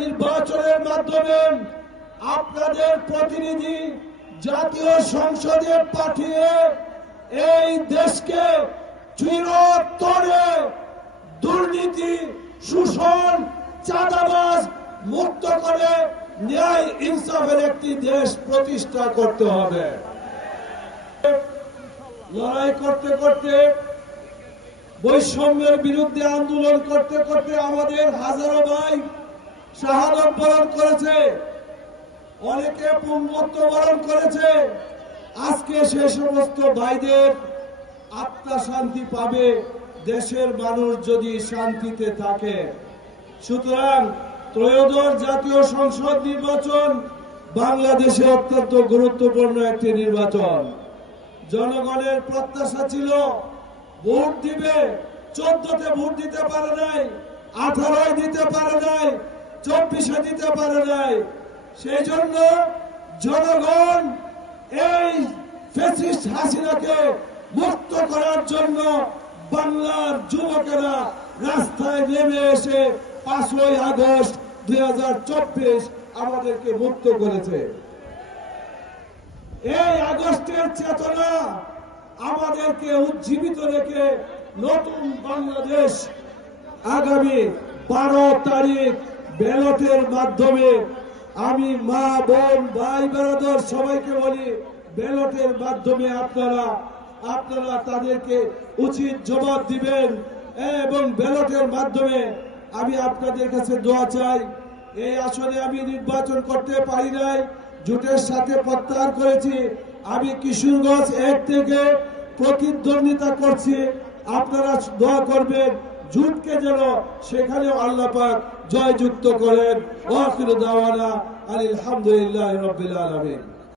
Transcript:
নির্বাচনের মাধ্যমে আপনাদের প্রতিনিধি জাতীয় সংসদে পাঠিয়ে এই দেশকে চিরতরে দুর্নীতি, শোষণ, চাঁদাবাজ মুক্ত করে ন্যায় ইনসাফের একটি দেশ প্রতিষ্ঠা করতে হবে। লড়াই করতে করতে, বৈষম্যের বিরুদ্ধে আন্দোলন করতে করতে আমাদের হাজারো ভাই শাহাদত বরণ করেছে, অনেকে পুণ্যত্ব বরণ করেছে। আজকে সে সমস্ত ভাইদের আত্মা শান্তি পাবে দেশের মানুষ যদি শান্তিতে থাকে। সুতরাং ত্রয়োদশ জাতীয় সংসদ নির্বাচন বাংলাদেশে অত্যন্ত গুরুত্বপূর্ণ একটি নির্বাচন। জনগণের প্রত্যাশা ছিল ভোট দিবে, 14তে ভোট দিতে পারে নাই, 18 দিতে পারে নাই, 24 দিতে পারে নাই। সেই জন্য জনগণ এই ফ্যাসিস্ট হাসিনাকে মুক্ত করার জন্য বাংলার যুবকেরা রাস্তায় নেমে এসে 5ই আগস্ট 2024 আমাদেরকে মুক্ত করেছে। এই আগস্টের চেতনা আমাদেরকে উজ্জীবিত রেখে নতুন বাংলাদেশ আগামী 12 তারিখ ব্যালটের মাধ্যমে, আমি মা, বোন, ভাই, বেরাদর সবাইকে বলি, ব্যালটের মাধ্যমে আপনারা তাদেরকে উচিত জবাব দিবেন এবং ব্যালটের মাধ্যমে আমি আপনাদের কাছে দোয়া চাই। এই আসনে আমি নির্বাচন করতে পারি নাই, জোটের সাথে প্রত্যাহার করেছি। আমি কিশোরগঞ্জ 1 থেকে প্রতিদ্বন্দ্বিতা করছি। আপনারা দোয়া করবেন জোটকে যেন সেখানেও আল্লাহ পাক জয়যুক্ত করেন। ওয়া আখিরু দাওয়ানা আলহামদুলিল্লাহি রাব্বিল আলামিন।